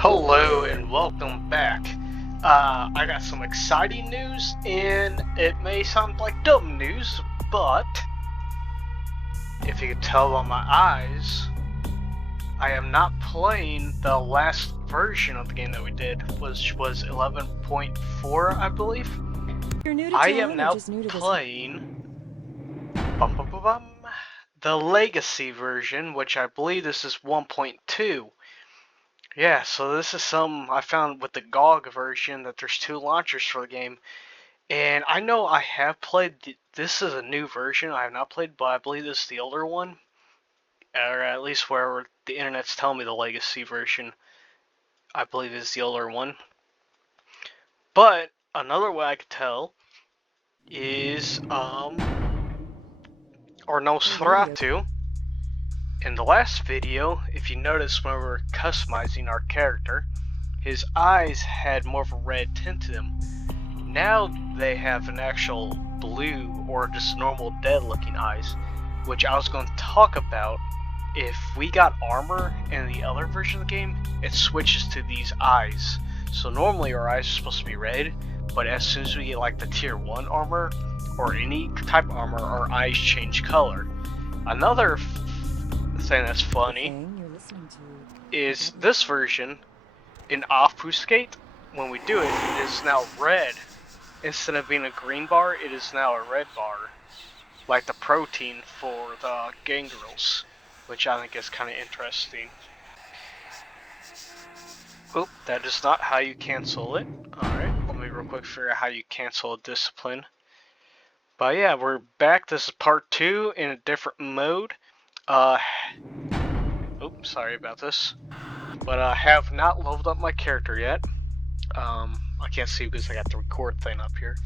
Hello and welcome back. I got some exciting news, and it may sound like dumb news, but if you can tell by my eyes, I am not playing the last version of the game that we did, which was 11.4, I believe. You're new to I town am or now just new to this? playing the Legacy version, which I believe this is 1.2. Yeah, so this is some I found with the GOG version that there's two launchers for the game. And I know I have played, this is a new version I have not played, but I believe this is the older one. Or at least where the internet's telling me the Legacy version, I believe is the older one. But another way I could tell is, or Nosferatu. In the last video, if you notice when we were customizing our character, his eyes had more of a red tint to them. Now they have an actual blue or just normal dead looking eyes, which I was going to talk about. If we got armor in the other version of the game, it switches to these eyes. So normally our eyes are supposed to be red, but as soon as we get like the tier 1 armor or any type of armor, our eyes change color. Another thing that's funny is this version in Obfuscate, when we do it, it is now red. Instead of being a green bar, it is now a red bar. Like the protein for the gangrels, which I think is kind of interesting. Oop, that is not how you cancel it. Alright, let me real quick figure out how you cancel a discipline. But yeah, we're back. This is part 2 in a different mode. Oops, sorry about this. But I have not leveled up my character yet. I can't see because I got the record thing up here.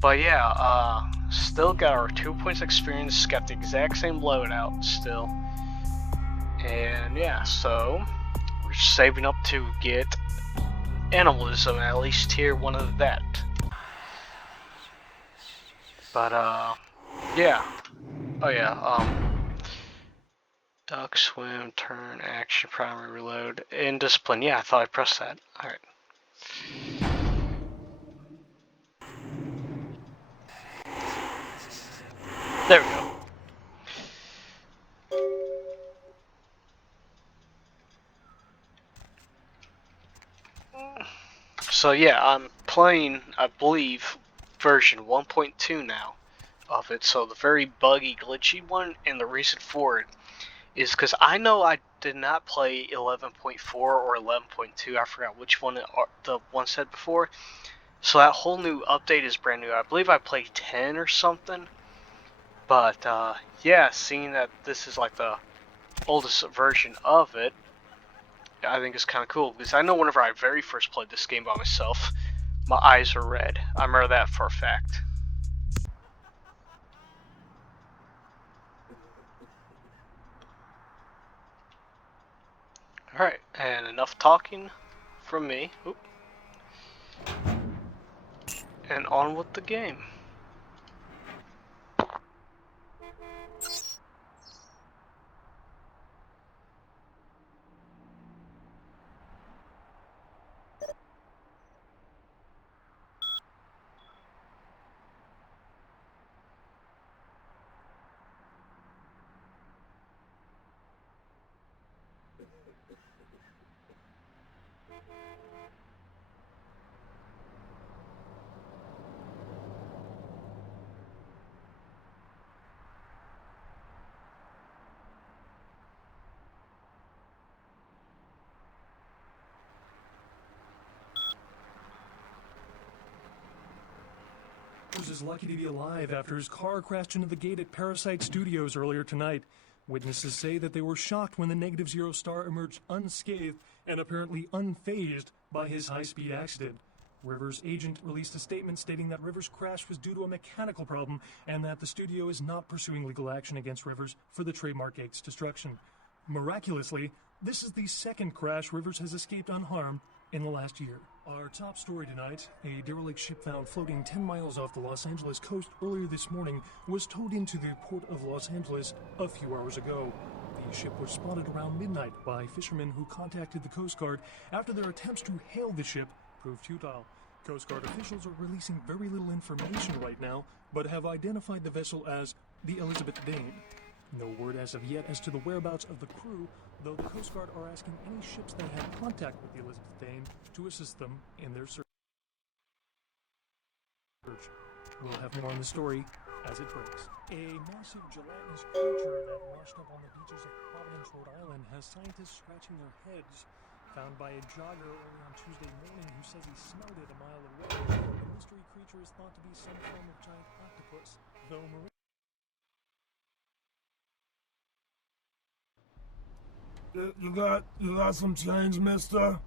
But yeah, still got our 2 points experience, got the exact same loadout still. And yeah, so we're saving up to get animalism, at least tier 1 of that. But yeah. Oh yeah, duck, swim, turn, action, primary, reload, and discipline. Yeah, I thought I pressed that. Alright. There we go. So yeah, I'm playing, I believe, version 1.2 now of it. So the very buggy, glitchy one, and the reason for it is because I know I did not play 11.4 or 11.2. I forgot which one the one said before. So that whole new update is brand new. I believe I played 10 or something. But yeah, seeing that this is like the oldest version of it, I think it's kind of cool, because I know whenever I very first played this game by myself, my eyes were red. I remember that for a fact. Alright, and enough talking from me. Oop. And on with the game. Is lucky to be alive after his car crashed into the gate at Parasite Studios earlier tonight. Witnesses say that they were shocked when the Negative Zero star emerged unscathed and apparently unfazed by his high-speed accident. Rivers' agent released a statement stating that Rivers' crash was due to a mechanical problem and that the studio is not pursuing legal action against Rivers for the trademark gate's destruction. Miraculously, this is the second crash Rivers has escaped unharmed in the last year. Our top story tonight, a derelict ship found floating 10 miles off the Los Angeles coast earlier this morning was towed into the port of Los Angeles a few hours ago. The ship was spotted around midnight by fishermen who contacted the Coast Guard after their attempts to hail the ship proved futile. Coast Guard officials are releasing very little information right now, but have identified the vessel as the Elizabeth Dane. No word as of yet as to the whereabouts of the crew, though the Coast Guard are asking any ships that had contact with the Elizabeth Dane to assist them in their search. We'll have more on the story as it breaks. A massive gelatinous creature that washed up on the beaches of Providence, Rhode Island, has scientists scratching their heads. Found by a jogger early on Tuesday morning who says he smelled it a mile away. The mystery creature is thought to be some form of giant octopus, though marine. You got some change, mister?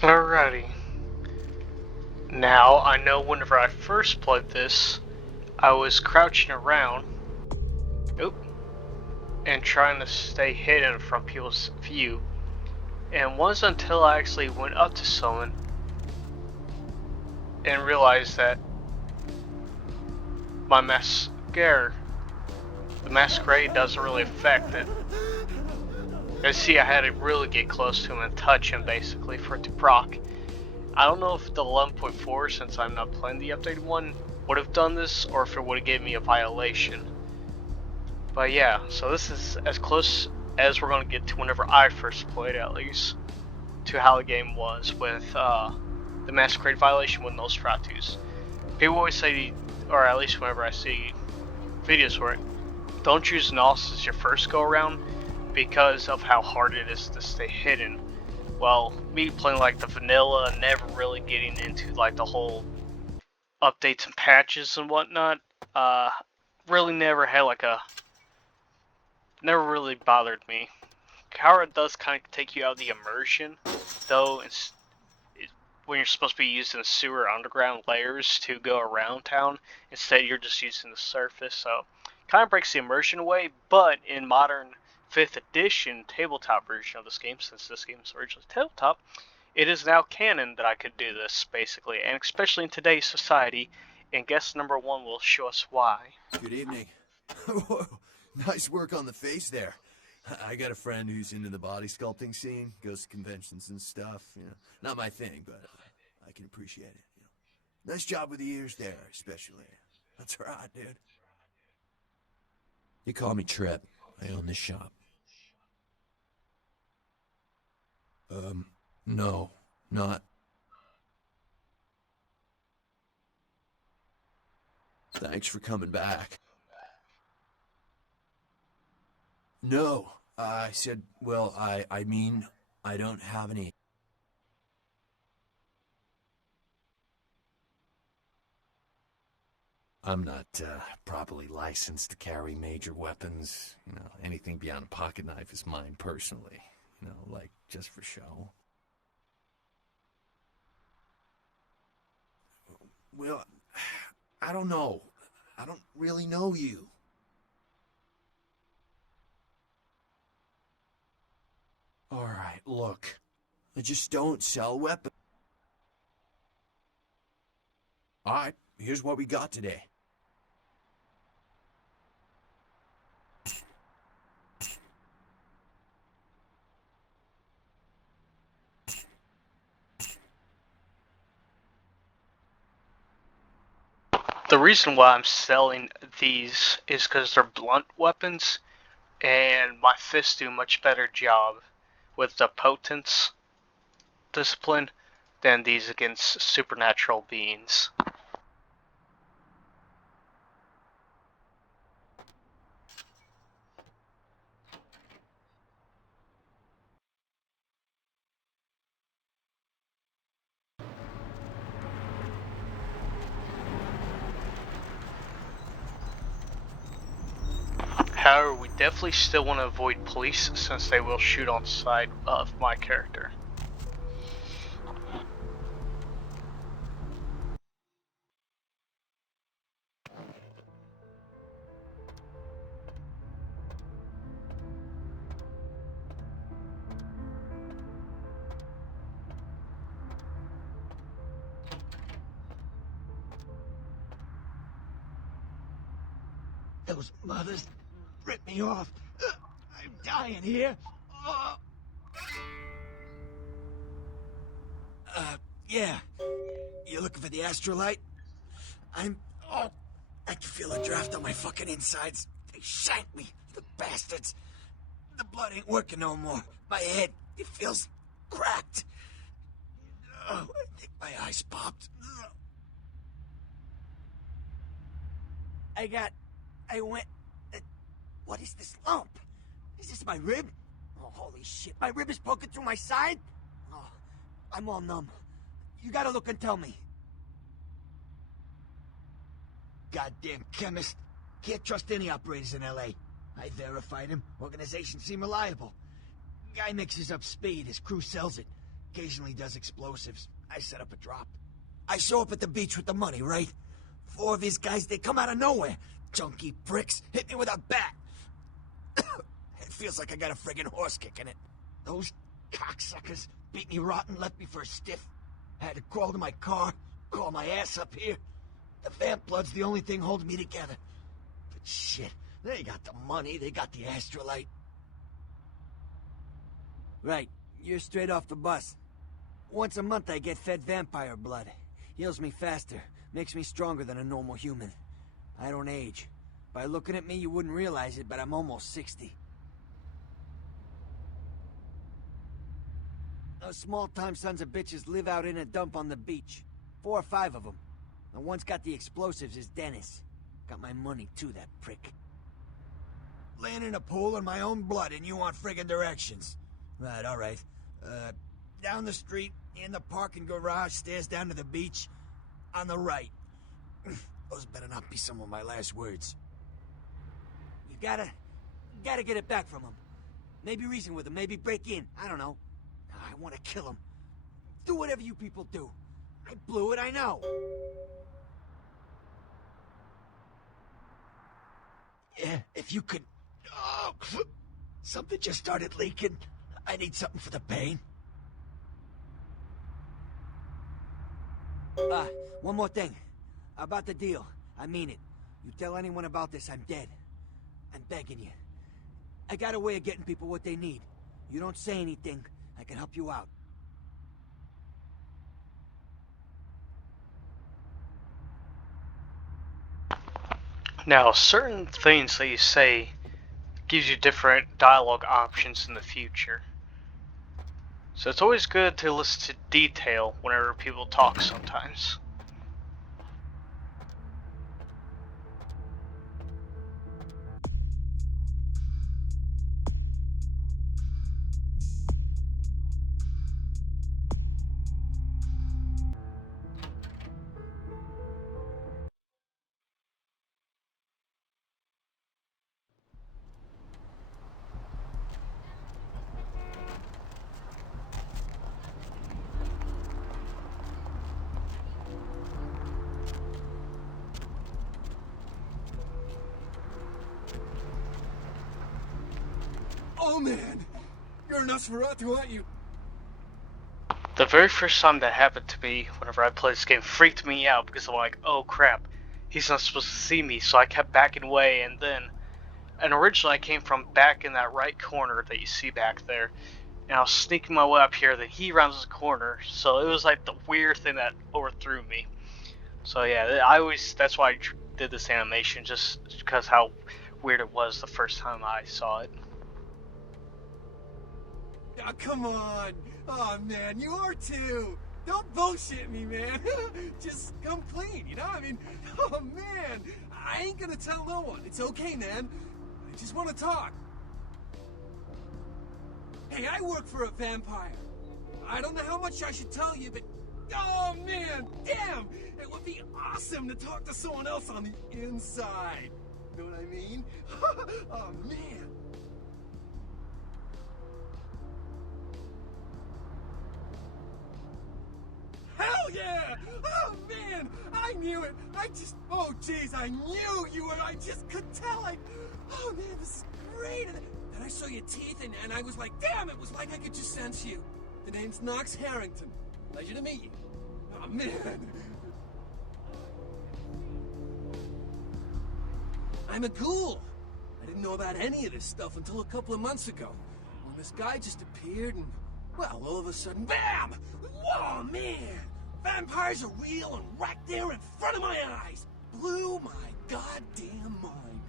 Alrighty. Now, I know whenever I first played this, I was crouching around and trying to stay hidden from people's view. And it wasn't until I actually went up to someone and realized that my the masquerade doesn't really affect it. And see, I had to really get close to him and touch him basically for it to proc. I don't know if the 11.4, since I'm not playing the updated one, would have done this or if it would have given me a violation. But yeah, so this is as close as we're going to get to whenever I first played, at least, to how the game was with the masquerade violation with Nosferatu's. People always say, or at least whenever I see videos for it, don't choose Nos as your first go around because of how hard it is to stay hidden. Well, me playing like the vanilla, never really getting into like the whole updates and patches and whatnot, really never had like never really bothered me. Kara does kind of take you out of the immersion, though when you're supposed to be using sewer underground layers to go around town, instead you're just using the surface, so kind of breaks the immersion away. But in modern 5th edition tabletop version of this game, since this game is originally tabletop, it is now canon that I could do this, basically, and especially in today's society, and guest number 1 will show us why. Good evening. Whoa, nice work on the face there. I got a friend who's into the body sculpting scene, goes to conventions and stuff, you know. Not my thing, but I can appreciate it, you know. Nice job with the ears there, especially. That's right, dude. You call me Trip. I own this shop. No, not. Thanks for coming back. No, I said, well, I mean, I don't have any. I'm not properly licensed to carry major weapons. You know, anything beyond a pocket knife is mine personally. You know, like just for show. Well, I don't know. I don't really know you. Alright, look. I just don't sell weapons. Alright, here's what we got today. The reason why I'm selling these is because they're blunt weapons, and my fists do a much better job with the potence discipline than these against supernatural beings. However, we definitely still want to avoid police since they will shoot on sight of my character. Those mothers ripped me off. I'm dying here. Yeah. You looking for the astrolite? I can feel a draft on my fucking insides. They shanked me, the bastards. The blood ain't working no more. My head, it feels cracked. I think my eyes popped. What is this lump? Is this my rib? Oh, holy shit, my rib is poking through my side? Oh, I'm all numb. You gotta look and tell me. Goddamn chemist. Can't trust any operators in L.A. I verified him. Organization seem reliable. Guy mixes up speed. His crew sells it. Occasionally does explosives. I set up a drop. I show up at the beach with the money, right? 4 of his guys, they come out of nowhere. Junky pricks hit me with a bat. It feels like I got a friggin' horse kick in it. Those cocksuckers beat me rotten, left me for a stiff. Had to crawl to my car, crawl my ass up here. The vamp blood's the only thing holding me together. But shit, they got the money, they got the astrolite. Right, you're straight off the bus. Once a month I get fed vampire blood. Heals me faster, makes me stronger than a normal human. I don't age. By looking at me, you wouldn't realize it, but I'm almost 60. Those small-time sons of bitches live out in a dump on the beach. 4 or 5 of them. The one's got the explosives is Dennis. Got my money too, that prick. Laying in a pool in my own blood and you want friggin' directions. Right, alright. Down the street, in the parking garage, stairs down to the beach. On the right. Those better not be some of my last words. You gotta get it back from him. Maybe reason with him, maybe break in. I don't know. I want to kill him. Do whatever you people do. I blew it, I know. Yeah, if you could... Oh, something just started leaking. I need something for the pain. One more thing. About the deal. I mean it. You tell anyone about this, I'm dead. I'm begging you. I got a way of getting people what they need. You don't say anything, I can help you out. Now, certain things that you say gives you different dialogue options in the future. So it's always good to listen to detail whenever people talk sometimes. Oh man! You're an Nosferatu, aren't you? The very first time that happened to me, whenever I played this game, freaked me out because I'm like, oh crap, he's not supposed to see me, so I kept backing away, and originally I came from back in that right corner that you see back there, and I was sneaking my way up here, then he rounds the corner, so it was like the weird thing that overthrew me. So yeah, that's why I did this animation, just because how weird it was the first time I saw it. Oh, come on! Oh man, you are too! Don't bullshit me, man! Just come clean, you know? I mean, oh man! I ain't gonna tell no one. It's okay, man. I just want to talk. Hey, I work for a vampire. I don't know how much I should tell you, but... Oh man, damn! It would be awesome to talk to someone else on the inside. know what I mean? Oh, man. Hell yeah! Oh, man! I knew it! Oh, jeez, I knew you were, I just could tell, oh, man, this is great! And then I saw your teeth, and I was like, damn, it was like I could just sense you. The name's Knox Harrington. Pleasure to meet you. Oh, man. I'm a ghoul. I didn't know about any of this stuff until a couple of months ago, when this guy just appeared and, well, all of a sudden, BAM! Whoa, man! Vampires are real and right there in front of my eyes! Blew my goddamn mind.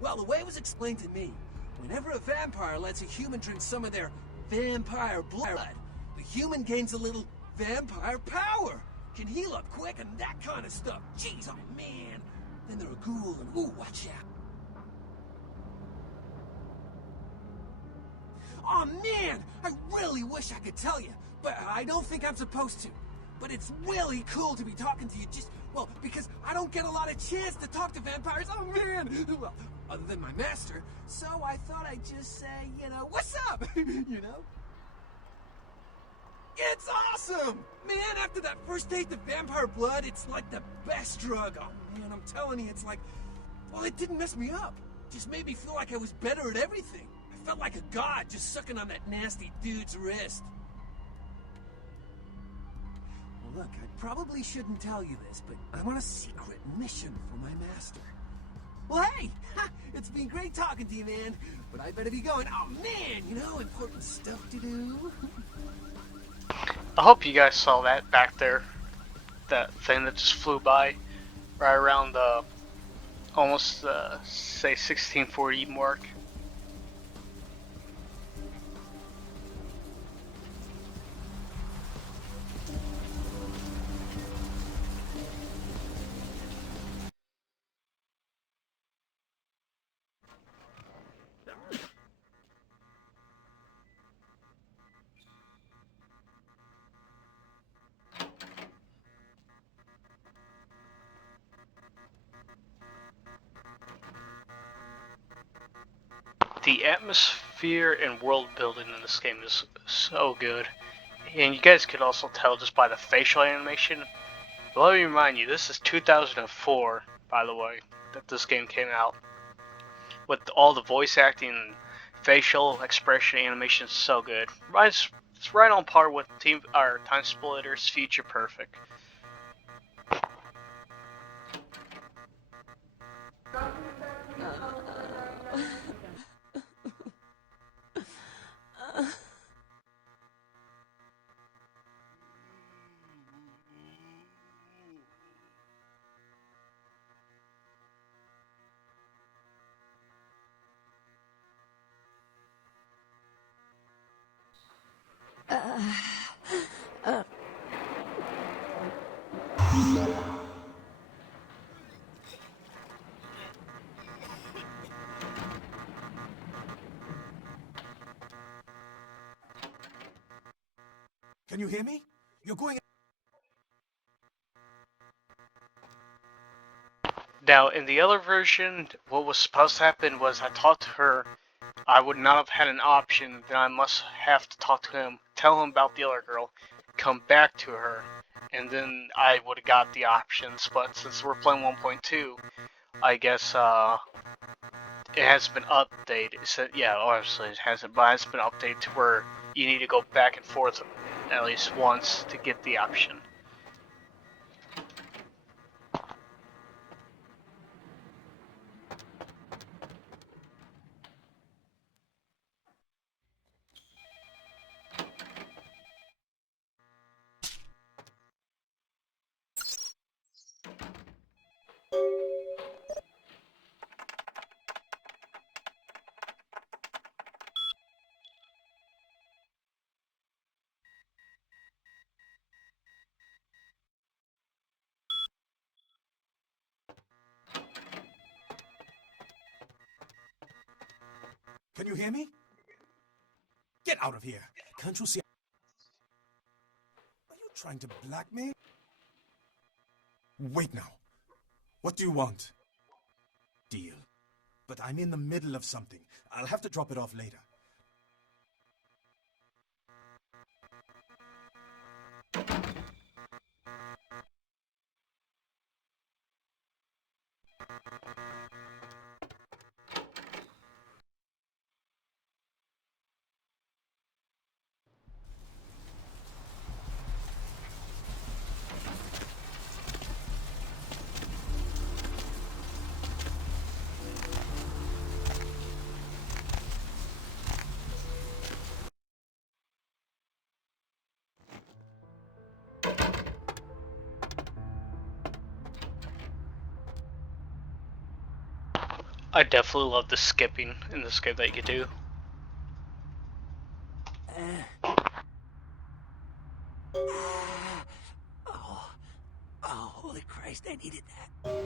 Well, the way it was explained to me, whenever a vampire lets a human drink some of their vampire blood, the human gains a little vampire power, can heal up quick and that kind of stuff. Jeez, oh man! Then they're a ghoul and, ooh, watch out. Oh man, I really wish I could tell you, but I don't think I'm supposed to. But it's really cool to be talking to you well, because I don't get a lot of chance to talk to vampires. Oh man! Well, other than my master, so I thought I'd just say, what's up? It's awesome! Man, after that first taste of vampire blood, it's like the best drug. Oh man, I'm telling you, it's like, well, it didn't mess me up. Just made me feel like I was better at everything. I felt like a god just sucking on that nasty dude's wrist. Well, look, I probably shouldn't tell you this, but I'm on a secret mission for my master. Well, hey, it's been great talking to you, man, but I better be going. Oh man, important stuff to do. I hope you guys saw that back there. That thing that just flew by right around the almost say 1640 mark. The atmosphere and world building in this game is so good. And you guys could also tell just by the facial animation. But let me remind you, this is 2004, by the way, that this game came out. With all the voice acting and facial expression animation is so good. It's right on par with Time Splitters Future Perfect. Can you hear me? You're going... Now, in the other version, what was supposed to happen was I talked to her. I would not have had an option. Then I must have to talk to him, tell him about the other girl, come back to her, and then I would have got the options. But since we're playing 1.2, I guess it hasn't been updated. So, yeah, obviously it hasn't, but it's been updated to where you need to go back and forth at least once to get the option. Can you hear me? Get out of here. Can't you see? Are you trying to blackmail? Wait now. What do you want? Deal. But I'm in the middle of something. I'll have to drop it off later. I definitely love the skipping in this game that you can do. Oh, holy Christ, I needed that.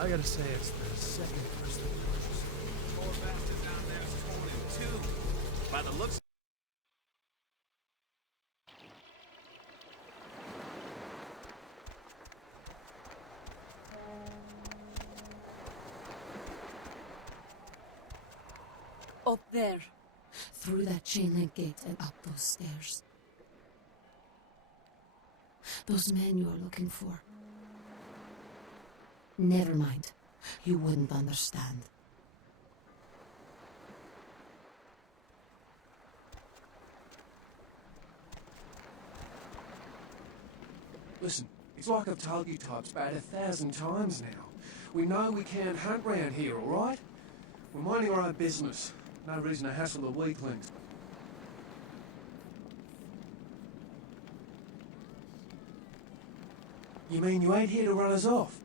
I gotta say, it's the second person. Poor bastard down there is torn in two. By the looks. Up there. Through that chain link gate and up those stairs. Those men you're looking for. Never mind. You wouldn't understand. Listen, it's like I've told you types about 1,000 times now. We know we can't hunt round here, alright? We're minding our own business. No reason to hassle the weaklings. You mean you ain't here to run us off?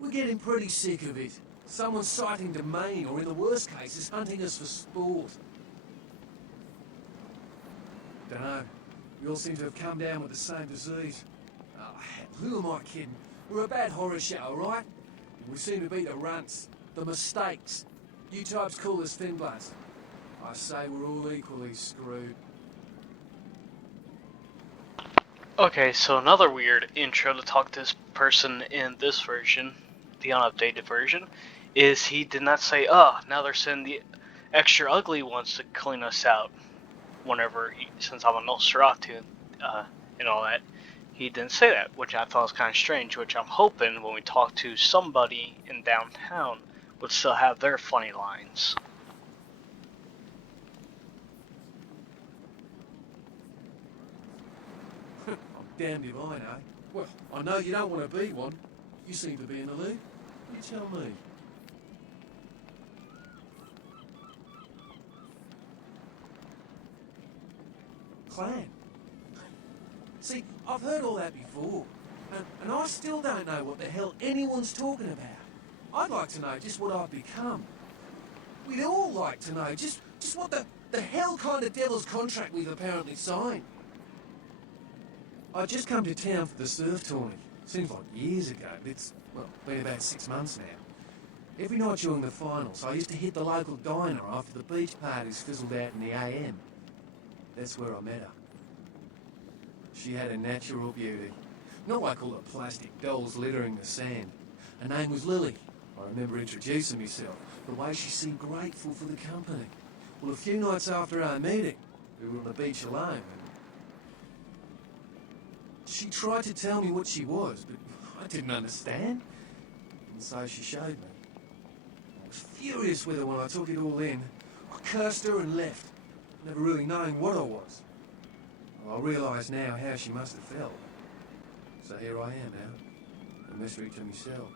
We're getting pretty sick of it. Someone's sighting domain, or in the worst cases, hunting us for sport. Dunno. You all seem to have come down with the same disease. Oh, hell, who am I kidding? We're a bad horror show, alright? We seem to be the runts, the mistakes. You types call us thin bloods. I say we're all equally screwed. Okay, so another weird intro to talk to this person in this version, the unupdated version, is he did not say, oh, now they're sending the extra ugly ones to clean us out. Since I'm a Nosferatu and all that, he didn't say that, which I thought was kind of strange, which I'm hoping when we talk to somebody in downtown would still have their funny lines. I'm damned if I know. Well, I know you don't want to be one. You seem to be in the lead. You tell me. Clan. See, I've heard all that before, and I still don't know what the hell anyone's talking about. I'd like to know just what I've become. We'd all like to know just what the hell kind of devil's contract we've apparently signed. I just come to town for the surf tourney. Seems like years ago, but it's, well, been about 6 months now. Every night during the finals, I used to hit the local diner after the beach parties fizzled out in the AM. That's where I met her. She had a natural beauty. Not like all the plastic dolls littering the sand. Her name was Lily. I remember introducing myself, the way she seemed grateful for the company. Well, a few nights after our meeting, we were on the beach alone, and she tried to tell me what she was, but I didn't understand. and so she showed me. I was furious with her when I took it all in. I cursed her and left, never really knowing what I was. Well, I realise now how she must have felt. So here I am now, a mystery to myself.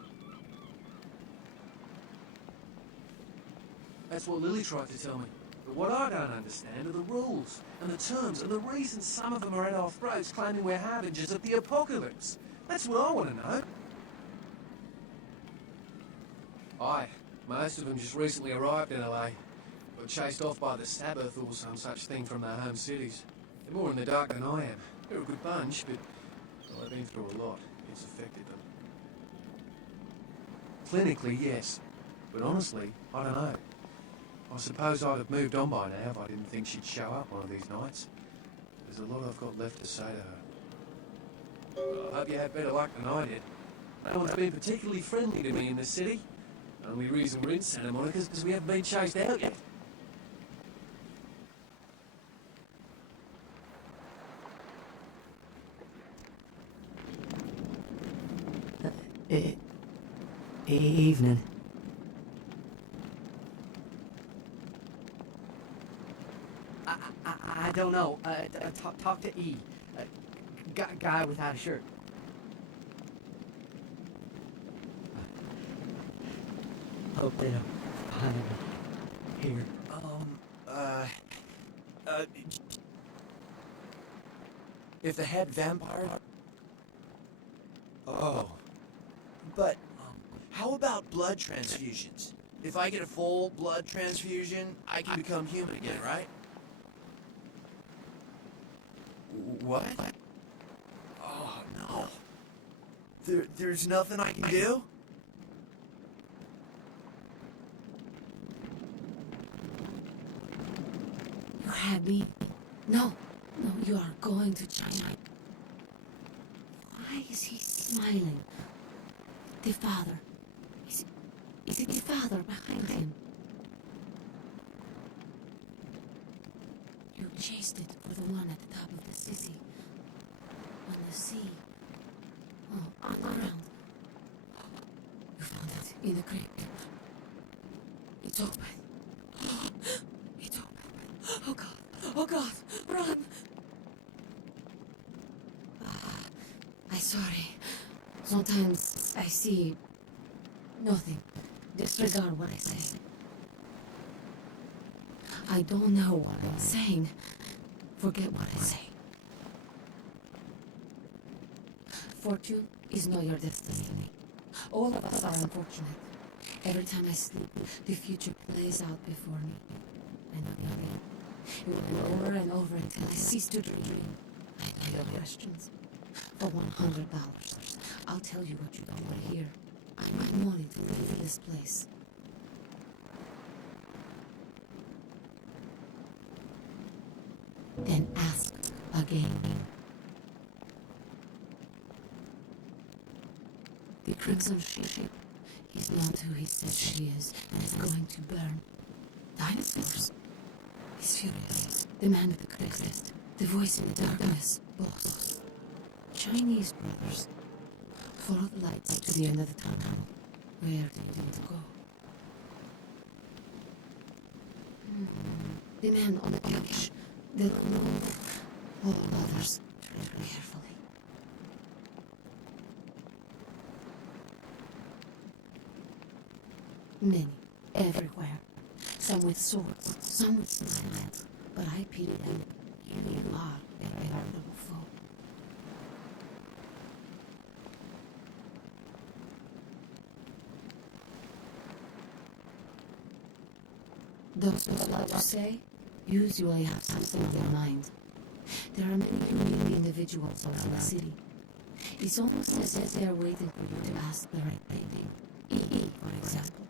That's what Lily tried to tell me. But what I don't understand are the rules and the terms and the reasons some of them are at our throats claiming we're harbingers of the apocalypse. That's what I want to know. Aye, most of them just recently arrived in LA. Got chased off by the Sabbath or some such thing from their home cities. They're more in the dark than I am. They're a good bunch, but well, they've been through a lot. It's affected them. Clinically, yes. But honestly, I don't know. I suppose I'd have moved on by now if I didn't think she'd show up one of these nights. There's a lot I've got left to say to her. Well, I hope you had better luck than I did. No one's been particularly friendly to me in this city. Only reason we're in Santa Monica is because we haven't been chased out yet. Evening. I don't know. Talk to E. Guy without a shirt. Hope they don't find me here. If the head vampire... Oh. But, how about blood transfusions? If I get a full blood transfusion, I can become human again, right? What? Oh, no. There's nothing I can do? You had me. No, you are going to China. Why is he smiling? The father. Is it the father behind him? You chased it for the one at the top of the city. On the sea. Oh, on the ground. You found it in the creek. It's open. It's open. Oh God. Oh God. Run. I'm sorry. Sometimes I see nothing. Disregard what I say. I don't know what I'm saying. Forget what I say. Fortune is not your destiny. All of us are unfortunate. Every time I sleep, the future plays out before me. And again, it will go over and over until I cease to dream. I know your questions. For $100, I'll tell you what you don't want to hear. I need money to leave this place. Then ask again. The Crimson Ship is not who he says she is, and is going to burn. Dinosaurs. He's furious. The man with the crest. The voice in the darkness. Boss. Chinese brothers. Follow the lights to the end of the tunnel. Where do you want to go? The man on the couch. They don't know. All others. Tread carefully. Many. Everywhere. Some with swords. Some with smiles. But I pity them. You are a veritable foe. Those who love to say usually have something on their mind. There are many unique individuals around the city. It's almost as if they are waiting for you to ask the right thing. E.E., for example.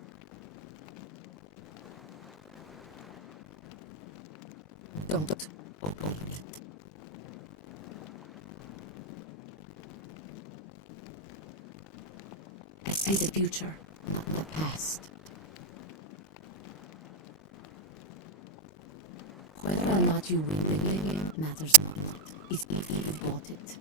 Don't open it. I see the future, not the past. Whether or not you win the game matters not. It's if you bought it.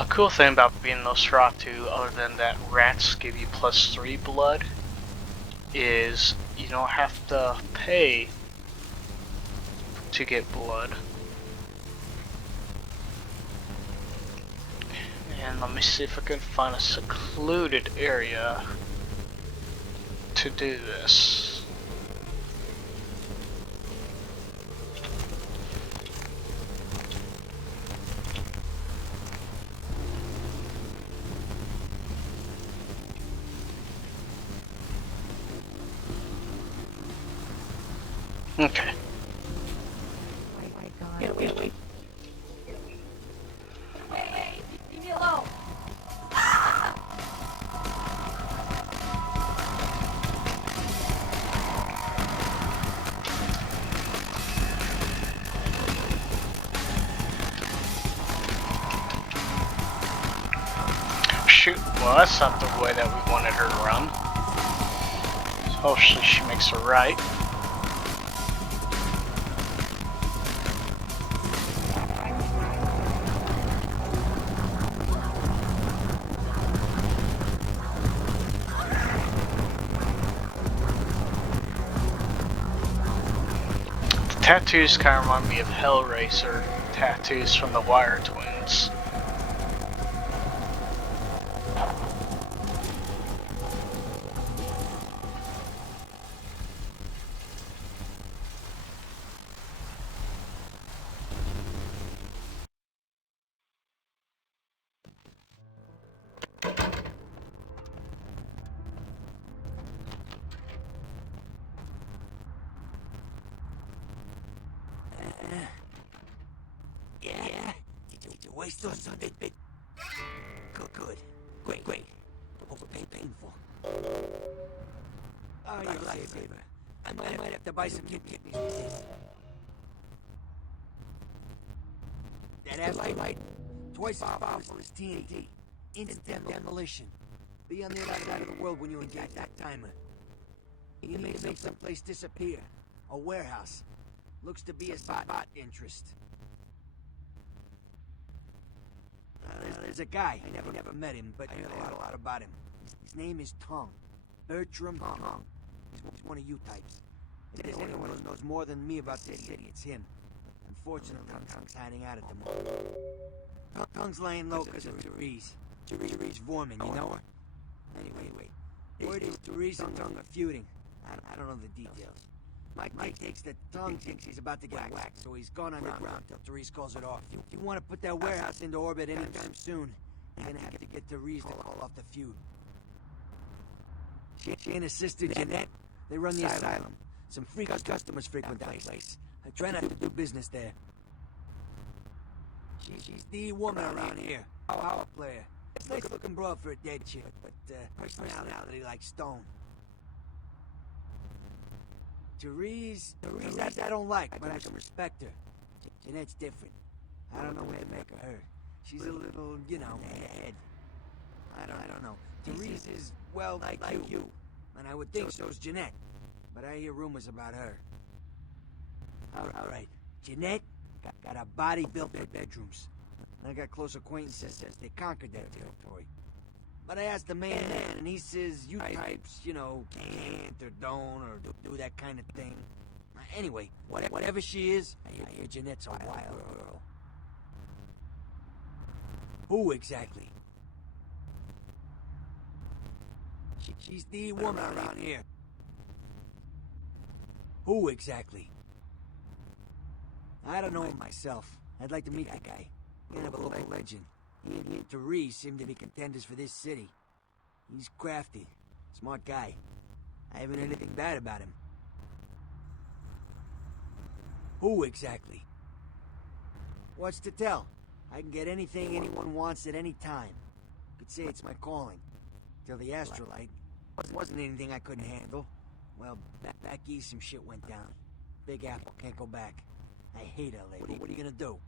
A cool thing about being Nosferatu, other than that rats give you +3 blood, is you don't have to pay to get blood. And let me see if I can find a secluded area to do this. Okay. Wait. Hey, leave me alone. Shoot, well that's not the way that we wanted her to run. So hopefully she makes it right. The tattoos kind of remind me of Hellraiser tattoos from the Wire Twins. Yeah. Did you waste those Sunday big? Good. Great. Painful. Oh, your lifesaver. I might have to buy some kidneys with this. That asteroid, twice as powerful as TNT. Instant demolition. Be on the other side of the world when you engage that timer. You may make someplace disappear. A warehouse. Looks to be a spot interest. There's a guy. I never met him, but I know a lot about him. His name is Tongue. Bertram Tongue. He's one of you types. If there's anyone who knows more than me about this city, it's him. Unfortunately, Tongue's hiding out at the moment. Tongue's laying low because of Therese. Therese Vorman, you know her? Anyway. Word is Therese and Tongue are feuding. I don't know the details. Mike takes that Tongue thinks he's about to get whacked, so he's gone underground till Therese calls it off. If you want to put that warehouse into orbit anytime soon, you're gonna have to get Therese to call off the feud. She and her sister Jeanette, they run the asylum. Some freak customers frequent that place. I try not to do business there. She's the woman around here. Power player. It's nice looking broad for a dead chick, but personality like stone. Therese, I don't like, but I can respect her. Jeanette's different. I don't know what to make of her. She's a little, head. I don't know. Therese is, well, like you. And I would think so's Jeanette. But I hear rumors about her. Alright. Jeanette got a body built for bedrooms. I got close acquaintances. They conquered that territory. But I asked the man, and he says you types, can't or don't or do that kind of thing. Anyway, whatever she is, I hear Jeanette's a wild girl. Who exactly? She's the woman around here. Who exactly? I don't know him myself. I'd like to meet that guy. Kind of a local legend. He and Therese seem to be contenders for this city. He's crafty, smart guy. I haven't heard anything bad about him. Who exactly? What's to tell? I can get anything anyone wants at any time. Could say it's my calling. Till the astrolite. Wasn't anything I couldn't handle. Well, back east some shit went down. Big Apple can't go back. I hate LA. What are you gonna do?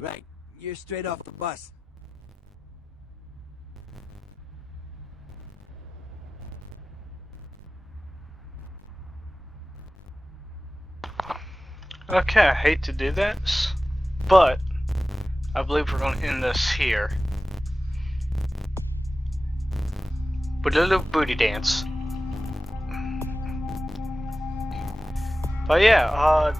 Right. You're straight off the bus. Okay, I hate to do that, but I believe we're going to end this here. With a little booty dance. But yeah,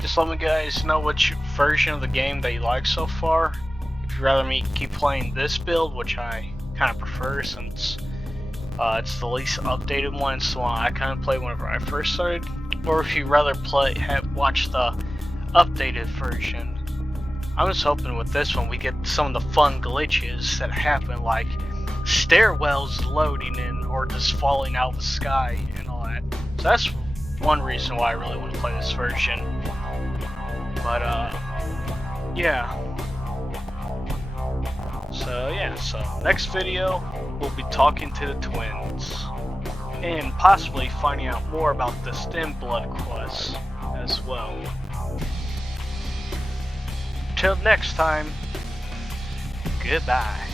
just let me guys know which version of the game that you like so far. If you'd rather me keep playing this build, which I kind of prefer since it's the least updated one, it's the one I kind of played whenever I first started. Or if you'd rather watch the updated version. I'm just hoping with this one we get some of the fun glitches that happen, like stairwells loading in or just falling out of the sky and all that. So that's one reason why I really want to play this version. But yeah. So next video we'll be talking to the twins and possibly finding out more about the stem blood quest as well. Till next time, goodbye.